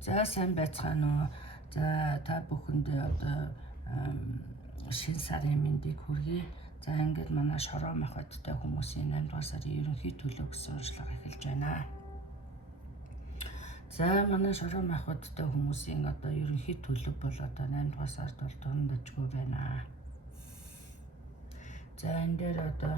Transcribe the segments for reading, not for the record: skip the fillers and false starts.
За сайн байцгаана уу. За та бүхэндээ одоо шинэ сарын мэндийг хүргэе. За ингээд манай шороо махбодтой хүмүүсийн 8 дугаар сарын ерөнхий төлөв гэсэн уншлага эхэлж байна. За манай шороо махбодтой хүмүүсийн одоо ерөнхий төлөв бол одоо 8 дугаар сард бол дундажгүй байна. За энэ дээр одоо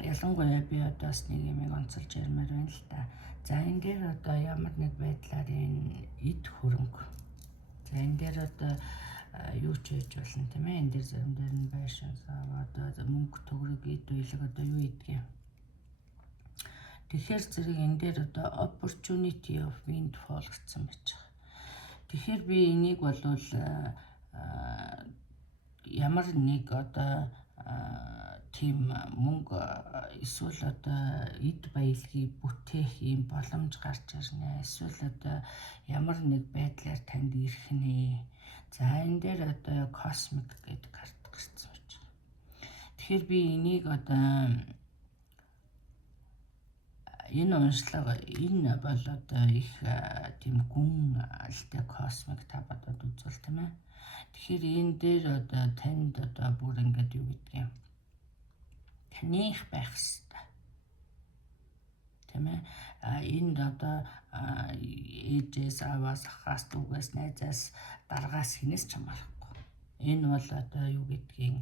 ялангуяа би одоо бас нэг юм онцолж ярмаар байна л та. За энэ дээр одоо ямар нэг байдлаар энэ эд хөрөнгө. За энэ дээр одоо юу ч хийж болно тийм ээ. Энэ дээр зарим дээр нь байшин одоо мөнгө төгрөг эд үйлэг одоо юу идэх. Тэгэхээр зэрэг энэ дээр одоо opportunity of windfall гэсэн байж байгаа. Тэгэхээр би энийг болвол ямар нэг одоо тийм мөнгө эсвэл одоо эд баялагийг бүтээх юм боломж гарч ирнэ. Эсвэл одоо ямар нэг байдлаар танд ирэх нэ. За энэ дээр одоо космик гэдэг карт гарсан байж байгаа. Тэгэхээр би энийг одоо энэ уншлага энэ бол одоо их тийм гүн алтай космик та бодоод үзвэл тийм ээ. Тэгэхээр энэ дээр одоо танд одоо бүр ингээд юу гэдэг юм. Таних байх хэрэгтэй. Тийм ээ. Энд одоо ээжээс, аваас, ахаас, дүүгээс, найзаас, даргаас хинээс ч хамаарахгүй. Энэ бол одоо юу гэдгийг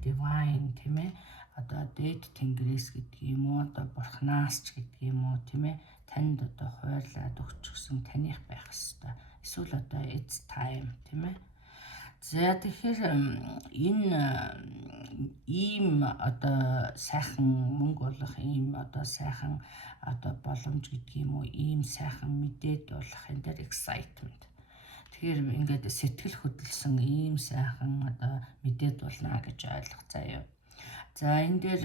divine тийм ээ. Одоо дээд тэнгэрээс гэдэг юм уу, одоо бурхнаас ч гэдэг юм уу, тийм ээ. Танд одоо хойрлаад өгч гсэн таних байх хэрэгтэй. Эсвэл одоо it's time тийм ээ. За тэгэхээр энэ ийм одоо сайхан мөнгө болох ийм одоо сайхан одоо боломж гэдэг юм уу, ийм сайхан мэдээд болох энэ дээр excitement. Тэгэхээр ингээд сэтгэл хөдлөсөн ийм сайхан одоо мэдээд болно гэж ойлгох заяа. За энэ дээр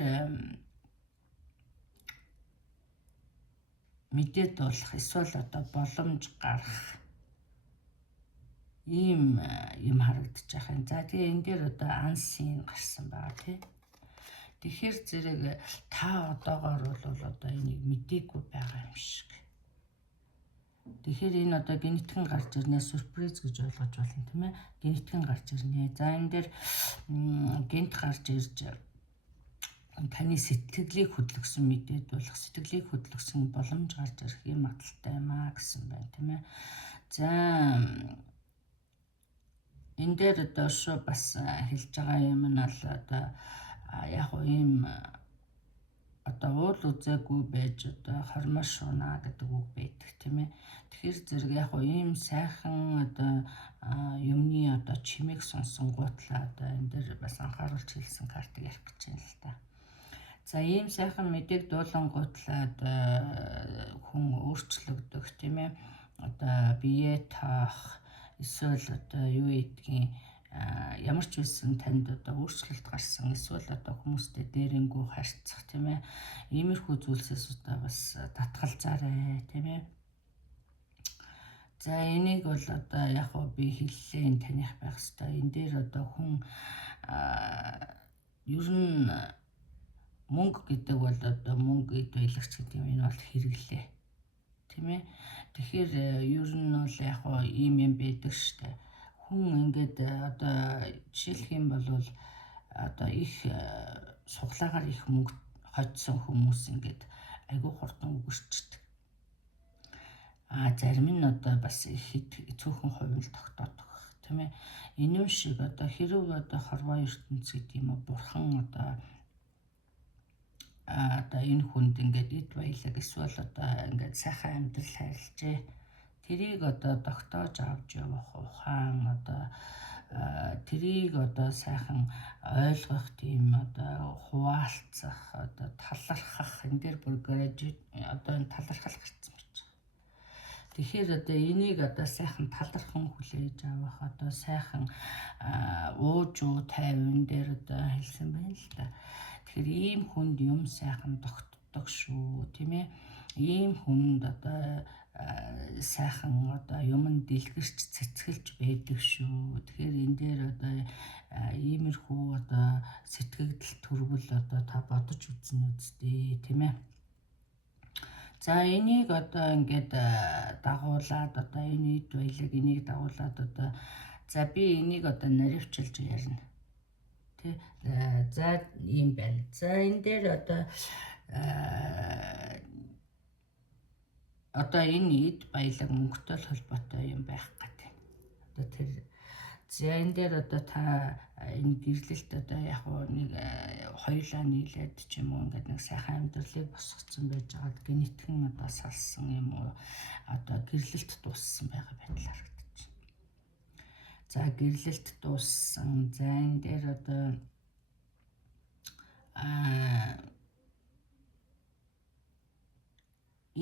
мэдээд болох эсвэл одоо боломж гарах ийм юм харагдаж байгаа. За тэгээ энэ дээр одоо unseen гарсан байгаа тий. Тэгэхээр зэрэг та одоогоор бол одоо энийг мдээгүй байгаа юм шиг. Тэгэхээр энэ одоо генетикэн гарч ирнэ, сюрприз гэж ойлгож болно тийм ээ. Генетикэн гарч ирнэ. За энэ дээр гент гарч ирж таны сэтгэлийг хөдлөсөн мэдээд болох, сэтгэлийг хөдлөсөн боломж гарч ирэх юм магадaltaй юмаа гэсэн байна тийм ээ. За энэ дээр одоо шүү бас хэлж байгаа юм нь бол одоо яг ийм одоо уул үзээгүй байж одоо хормоо шуна гэдэг үг байдаг тийм ээ. Тэгэхээр зэрэг яг ийм сайхан одоо юмны одоо чимээг сонсонгуутлаа одоо энэ дээр бас анхааруулж хэлсэн картыг ярих гэж байна л та. За ийм сайхан мэдээг дуулангуутлаа одоо хүн өөрчлөгдөх тийм ээ. Одоо бие таах эсвэл одоо юу гэдгийг ямар ч байсан танд одоо өөрчлөлт гарсан эсвэл одоо хүмүүстэй дээрэнгүү харьцах тийм ээ. Иймэрхүү зүйлсээс одоо бас татгалзаарай тийм ээ. За энийг бол одоо яг би хэллээ энэ таних байх хэрэгтэй. Энэ дээр одоо хүн ер нь мөнгө гэдэг бол одоо мөнгө эд баялагч гэдэг юм энэ бол хэрэглээ. Тийм ээ. Тэгэхээр ер нь бол яг ийм юм байдаг штэ. Хүн ингээд одоо жишээлх юм бол одоо их суглаагаар их мөнгө хоцсон хүмүүс ингээд айгүй хурдан өгөрчдөг. Зарим нь одоо бас хэд цөөхөн хувь л тогтоодог тийм ээ. Энэ шиг одоо хэрв одоо хорвоо ертөнц гэдэг юм уу бурхан одоо энэ хүнд ингээд эд баялаг эсвэл одоо ингээд сайхан амьдрал хайрлжээ. Тэрийг одоо тогтоож авч явах ухаан одоо тэрийг одоо сайхан ойлгох тийм одоо хуваалцах одоо талархах энэ дээр бүр градуэйт одоо энэ талархал гарсан байж байгаа. Тэгэхээр одоо энийг одоо сайхан талархан хүлээж авах одоо сайхан уужуу тайван дээр одоо хэлсэн байна л та. Тэгэхээр ийм хүнд юм сайхан тогтдог шүү тийм ээ. Ийм хүнд одоо сайхан одоо юмд дэлгэрч цэцгэлж байдаг шүү. Тэгэхээр энэ дээр одоо иймэрхүү одоо сэтгэгдэл төрвөл одоо та бодож үзнэ үсттэй тийм ээ. За энийг одоо ингээд дагуулад одоо энэ ид баялаг энийг дагуулад одоо за би энийг одоо наривчилж ярина. Тэ за ийм байна. За энэ дээр одоо энэ ид баялаг мөнгөтэй холбоотой юм байх гэдэг. Одоо тэр за энэ дээр одоо та энэ гэрлэлт одоо яг нэг хоёулаа нийлээд ч юм уу ингээд нэг сайхан амьдралыг босгоцсон байж байгаад генетикэн одоо салсан юм уу одоо гэрлэлт дууссан байгаа байдал харагдаж байна. За гэрлэлт дууссан. За энэ дээр одоо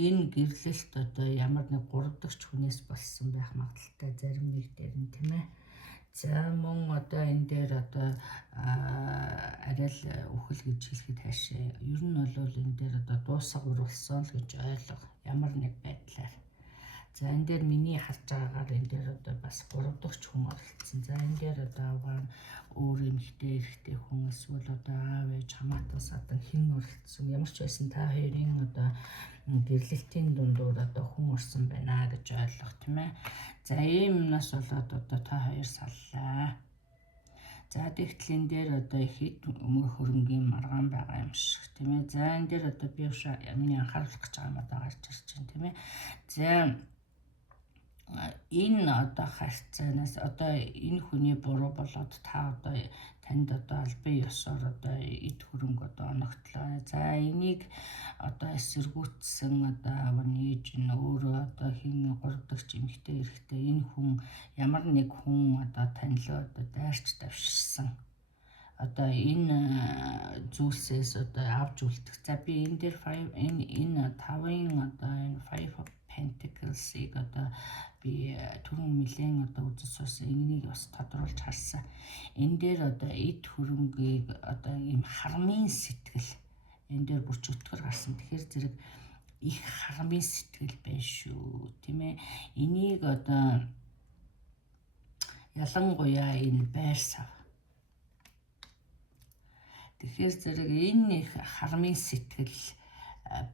энэ гэрлэлт одоо ямар нэг 3 дахь хүнээс болсон байх магадaltaй зарим нэг дээр нь тийм ээ. За мөн одоо энэ дээр одоо арай л үхэл гэж хэлэхэд хаашаа ер нь бол энэ дээр одоо дуусгар болсон л гэж ойлго ямар нэг байдлаар. За энэ дээр миний харж байгаагаар энэ дээр одоо бас 3 дахь хүн оролцсон. За энэ дээр одоо аваа өөр эмэгтэй эрэгтэй хүн эсвэл одоо аав ээж хамаатан садан хэн оролцсон. Ямар ч байсан та хоёрын одоо гэрлэлтийн дундуур одоо хүн орсон байна гэж ойлгох тийм ээ. За ийм юмнаас болоод одоо та хоёр саллаа. За тэгтэл энэ дээр одоо хэд өмөр хөрөнгийн маргаан байгаа юм шиг тийм ээ. За энэ дээр одоо би миний анхааруулах гэж байгаа юм одоо гарч ирж байна тийм ээ. За энэ одоо харьцаанаас одоо энэ хүний буруу болоод та одоо танд одоо албан ёсоор одоо эд хөрөнгө одоо оногтлоо. За энийг одоо эсэргүүцсэн одоо авны ээж нь өөрөө одоо хин 3 дахь эмэгтэй эрэгтэй энэ хүн ямар нэг хүн одоо танилаа одоо дайрч давширсан. Одоо энэ зүйлсээс одоо авч үлдэх. За би энэ дээр энэ 5-ын одоо энэ 5 of Pentacles-ийг одоо би түрүүн нэлээд одоо үзэж суусан энийг бас тодруулж харсан. Энэ дээр одоо эд хөрөнгийг одоо ийм хармын сэтгэл энэ дээр бүр чөтгөр гарсан. Тэгэхээр зэрэг их хармын сэтгэл байна шүү тийм ээ. Энийг одоо ялангуяа энэ байр сав. Тэгэхээр зэрэг энэ их хармын сэтгэл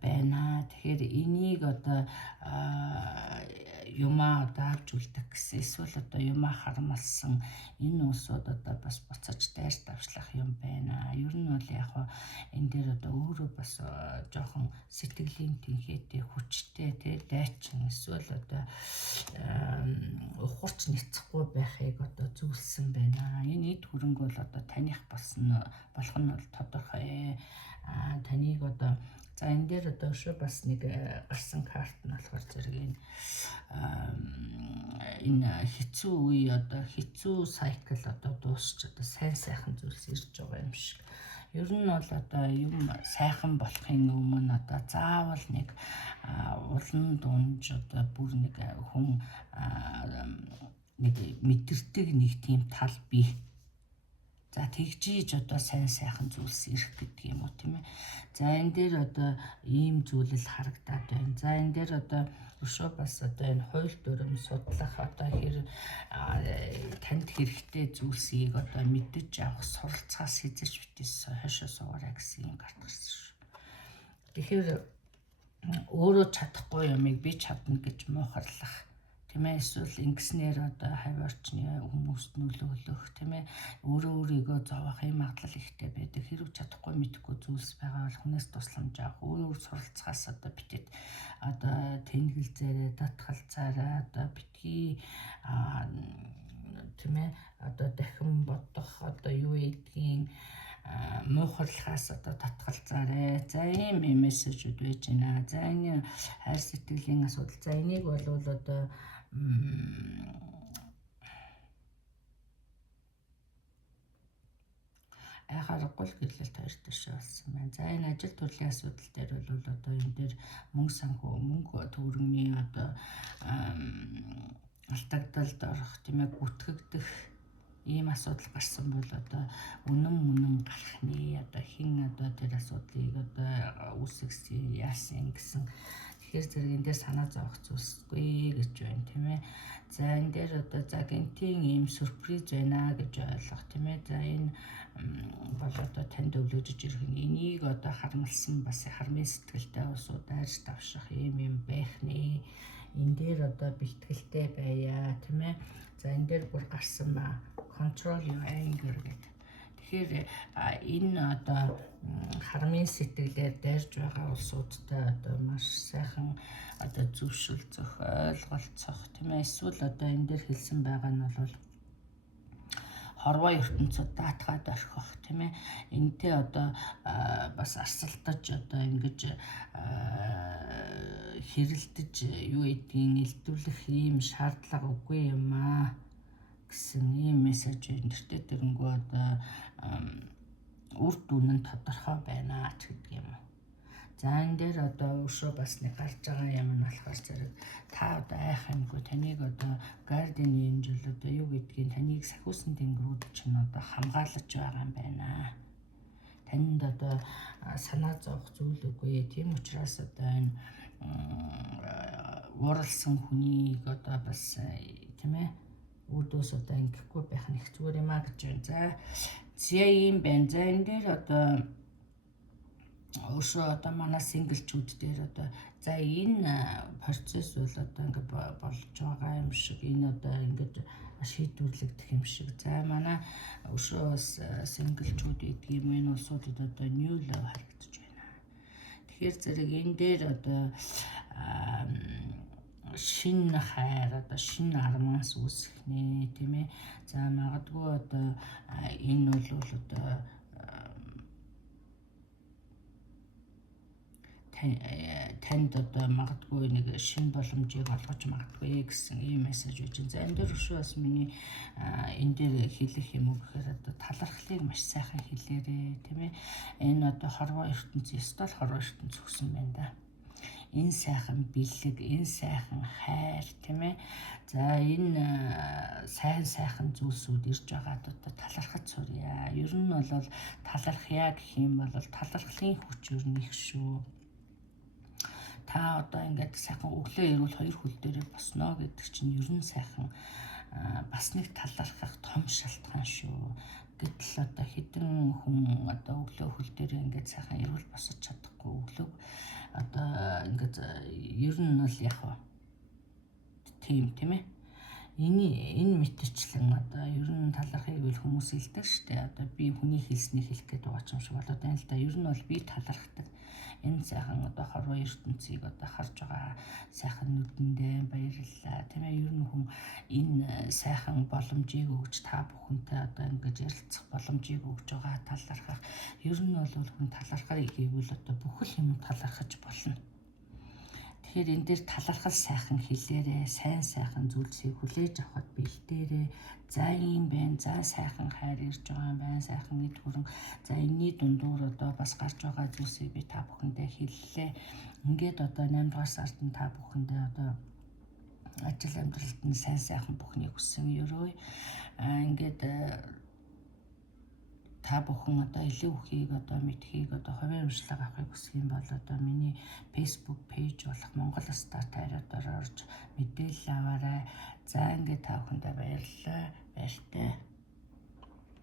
байна. Тэгэхээр энийг одоо юмаа одоо авч үлдэх гэсэн эсвэл одоо юмаа харамлсан энэ усууд одоо бас буцаж дайрч давшлах юм байна. Ер нь бол яг энэ дээр одоо өөрөө бас жоохон сэтгэлийн тэнхээтэй хүчтэй тий дайчин эсвэл одоо ухарч нэцэхгүй байхыг одоо зүйлсэн байна. Энэ эд хөрөнгө бол одоо таних болох нь бол тодорхой. Таныг одоо за энэ дээр одоо шүү бас нэг гарсан карт нь болохоор зэрэг энэ хэцүү үе одоо хэцүү сайкл одоо дуусч одоо сайхан зүйлс ирж байгаа юм шиг. Ер нь бол одоо юм сайхан болохын өмнө одоо заавал нэг улан дунж одоо бүр нэг хүн нэг мэдэрдэг нэг тийм тал бий. За тэгжиж одоо сайхан зүйлс ирэх гэдэг юм уу тийм ээ. За энэ дээр одоо ийм зүйлэл харагдаад байна. За энэ дээр одоо өшөө бас одоо энэ хууль дүрм судлах одоо танд хэрэгтэй зүйлсийг одоо мэдэж авах суралцаас хийж битээс хашаа суугаарай гэсэн юм гарч ирсэн шүү. Тэгэхээр өөрөө чадахгүй юмыг би чадна гэж муухарлах тийм ээ. Эсвэл ингэснээр одоо хавьорчны хүмүүст нөлөөлөх тийм ээ. Өөрийгөө зовох юм магадлал ихтэй байдаг. Хэрвээ чадахгүй мэдхгүй зүйлс байгаа бол хүнээс тусламж авах, өөр суралцахаас одоо битэд одоо тэнглэлзээрээ татгалзаараа одоо битгий тийм ээ одоо дахин бодох одоо юу гэдгийг муухарлахаас одоо татгалзаарай. За ийм мессежүүд байж байна. За энэ хайр сэтгэлийн асуудал. За энийг бол одоо харахгүй л гэрлэлт хоёр төшөө болсон байна. За энэ ажил төрлийн асуудал дээр бол одоо энэ дээр мөнгө төгрөгийн одоо алдагдалд орох тийм ээ гүтгэгдэх ийм асуудал гарсан бол одоо үнэн гарахны одоо хин одоо тэр асуудлыг одоо үүсгэсэн яасан гэсэн. Тэгэхээр зэрэг энэ дээр санаа зовох зүйлсгүй гэж байна тийм ээ. За энэ дээр одоо за гинтийн ийм сюрприз байна гэж ойлгох тийм ээ. За энэ бол одоо танд өвлөжж ирэх энийг одоо харамлсан бас хармын сэтгэлтэй усуу дайрч давших юм байх нэ. Энэ дээр одоо бэлтгэлтэй байя тийм ээ. За энэ дээр бүр гарсан ба control your anger гэдэг. Тэгэхээр энэ одоо хармын сэтгэлээр дайрж байгаа улсуудтай одоо маш сайхан одоо зөвшөлдөх, ойлголцох тийм ээ. Эсвэл одоо энэ дээр хэлсэн байгаа нь бол хорвоо ертөнцөд даатгаад орхих тийм ээ. Энтэй одоо бас арсалдаж одоо ингэж хэрэлдэж юу гэдгийг илдвэрлэх ийм шаардлага үгүй юм аа гэсэн ийм мессеж энтертэй тэрнгүү одоо үр дүн нь тодорхой байна ч гэдэг юм уу. За энэ дээр одоо өшөө бас нэг гарч байгаа юм нь болохоор зэрэг та одоо айхангүй таныг одоо Guardian Angel одоо юу гэдгийг таныг сахиусан тэнгэрүүд чинь одоо хамгаалж байгаа юм байна. Танд одоо санаа зовох зүйл үгүй. Тийм учраас одоо энэ ууралсан хүнийг одоо бас тийм ээ үүдөөс одоо ингэхгүй байх нь их зүгээр юм а гэж байна. За ийм байна. За энэ дээр одоо өшөө одоо манай синглчүүд дээр одоо за энэ процесс бол одоо ингэ болж байгаа юм шиг энэ одоо ингэж шийдвэрлэгдэх юм шиг. За манай өшөө бас синглчүүд гэдэг юм энэ улсуудад одоо new love харагдаж байна. Тэгэхээр зэрэг энэ дээр одоо шин хайр одоо шин армаас үүсэх нэ тийм ээ. За магадгүй одоо энэ бол одоо танд одоо магадгүй нэг шин боломжийг олгож магадгүй гэсэн ийм мессеж үж. За энэ дээр бас миний энэ дээр хэлэх юм уу гэхээр одоо талархлыг маш сайхан хэлээрээ тийм ээ. Энэ одоо хорвоо ертөнц ёстой л хорвоо ертөнц өгсөн байна да. Энэ сайхан бэлэг, энэ сайхан хайр тийм ээ. За энэ сайхан зүйлсүүд ирж байгаад одоо талархаж сурья. Ер нь бол талархъя гэх юм бол талархлын хүч ер нь их шүү. Та одоо ингээд сайхан өглөө ирвэл хоёр хөл дээрээ босноо гэдэг чинь ер нь сайхан бас нэг талархах том шалтгаан шүү. Гэтэл одоо хэдэн хүн одоо өглөө хөл дээрээ ингээд сайхан ирвэл босож чадахгүй өглөө одоо ингээд ер нь бол яг тийм ээ. Энэ мэтэрчлэн одоо ер нь талархыг бол хүмүүс хэлдэг штэ. Одоо би хүний хэлснийг хэлэх гээд байгаа юм шиг болоод байна л да. Ер нь бол би талархдаг. Энэ сайхан одоо хорвоо ертөнцийг одоо харж байгаа сайхан нүдэндээ баярлалаа тийм ээ. Ер нь хүн энэ сайхан боломжийг өгч та бүхэнтэй одоо ингэж ярилцах боломжийг өгж байгаа талархах. Ер нь бол хүн талархахыг хийвэл одоо бүхэл юм талархаж болно. Тэгэхээр энэ дээр талархал сайхан хэлээрээ сайн сайхан зүйлсийг хүлээж авахд бэлдээрээ за юм байна. За сайхан хайр ирж байгаа юм байна. Сайхан эд хүрэн. За энэний дундуур одоо бас гарч байгаа зүйлсийг би та бүхэндээ хэллээ. Ингээд одоо 8 дугаар сард нь та бүхэндээ одоо ажил амьдралд нь сайн сайхан бүхнийг хүссэн ёроо. Ингээд та бүхэн одоо илүү ихийг одоо мэдхийг одоо хувийн урамшлага авахыг хүсэх юм бол одоо миний Facebook пэйж болох Монгол Стар тайраар орж мэдээлэл аваарай. За ингээд та бүхэндээ баярлалаа. Баяртай.